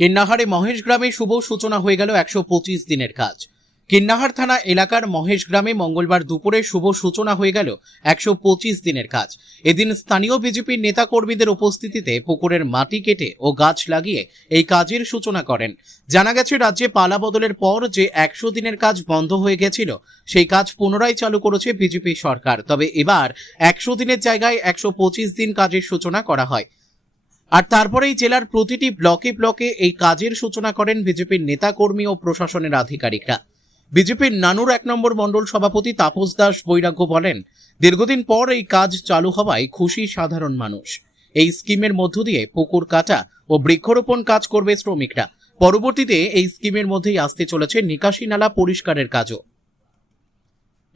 কিন্নাহারে মহেশ গ্রামে শুভ সূচনা হয়ে গেল 125 দিনের কাজ। কিন্নাহার থানা এলাকার মহেশ গ্রামে মঙ্গলবার দুপুরে শুভ সূচনা হয়ে গেল 125 দিনের কাজ। এদিন স্থানীয় বিজেপির নেতা কর্মীদের উপস্থিতিতে পুকুরের মাটি কেটে ও গাছ লাগিয়ে এই কাজের সূচনা করেন। জানা গেছে, রাজ্যে পালা বদলের পর যে 100 দিনের কাজ বন্ধ হয়ে গেছিল, সেই কাজ পুনরায় চালু করেছে বিজেপি সরকার। তবে এবার 100 দিনের জায়গায় 125 দিন কাজের সূচনা করা হয়। আর তারপরেই জেলার প্রতিটি ব্লকে ব্লকে এই কাজের সূচনা করেন বিজেপির নেতাকর্মী ও প্রশাসনের আধিকারিকরা। বিজেপির নানুর 1 নম্বর মণ্ডল সভাপতি তাপস দাস বৈরাগ্য বলেন, দীর্ঘদিন পর এই কাজ চালু হওয়ায় খুশি সাধারণ মানুষ। এই স্কিমের মধ্য দিয়ে পুকুর কাটা ও বৃক্ষরোপণ কাজ করবে শ্রমিকরা। পরবর্তীতে এই স্কিমের মধ্যেই আসতে চলেছে নিকাশি নালা পরিষ্কারের কাজও।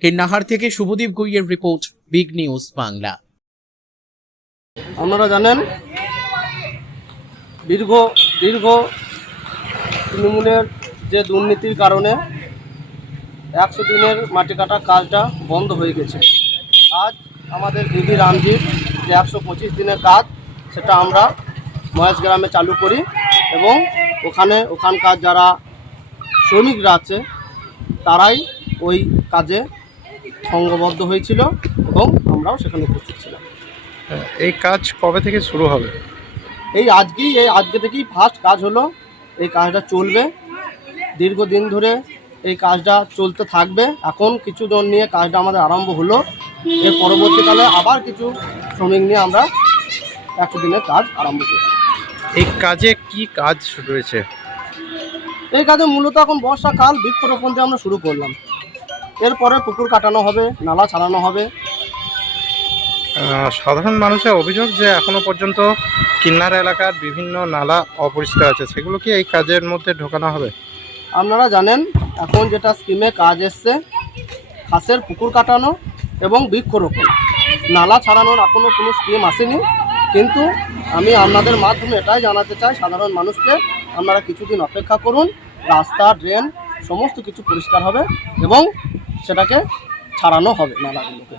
কিন্নাহার থেকে শুভদীপ গুইয়ের রিপোর্ট, বিগ নিউজ বাংলা। আপনারা জানেন, দীর্ঘ তৃণমূলের যে দুর্নীতির কারণে 100 দিনের মাটি কাটা কাজটা বন্ধ হয়ে গেছে। আজ আমাদের দিদি রামজির যে 125 দিনের কাজ, সেটা আমরা মহেশ গ্রামে চালু করি এবং ওখানকার যারা শ্রমিকরা আছে তারাই ওই কাজে সংঘবদ্ধ হয়েছিল এবং আমরাও সেখানে উপস্থিত ছিলাম। এই কাজ কবে থেকে শুরু হবে? আজকে থেকেই ফার্স্ট কাজ হলো। এই কাজটা চলবে, দীর্ঘদিন ধরে এই কাজটা চলতে থাকবে। এখন কিছু জন নিয়ে কাজটা আমাদের আরম্ভ হলো, এর পরবর্তীকালে আবার কিছু শ্রমিক নিয়ে আমরা 100 দিনের কাজ আরম্ভ করব। এই কাজে কি কাজ রয়েছে? এই কাজে মূলত এখন বর্ষাকাল, বৃক্ষরোপণ দিয়ে আমরা শুরু করলাম। এরপরে পুকুর কাটানো হবে, নালা ছাড়ানো হবে। সাধারণ মানুষের অভিযোগ যে এখনো পর্যন্ত কিন্নার এলাকার বিভিন্ন নালা অপরিষ্কার আছে, সেগুলো কি এই কাজের মধ্যে ঢোকানো হবে? আপনারা জানেন, এখন যেটা স্কিমে কাজ এসছে, ঘাসের পুকুর কাটানো এবং বৃক্ষরোপণ। নালা ছাড়ানোর এখনও কোনো স্কিম আসেনি, কিন্তু আমি আপনাদের মাধ্যমে এটাই জানাতে চাই সাধারণ মানুষকে, আপনারা কিছুদিন অপেক্ষা করুন। রাস্তা, ড্রেন সমস্ত কিছু পরিষ্কার হবে এবং সেটাকে ছাড়ানো হবে নালাগুলোকে।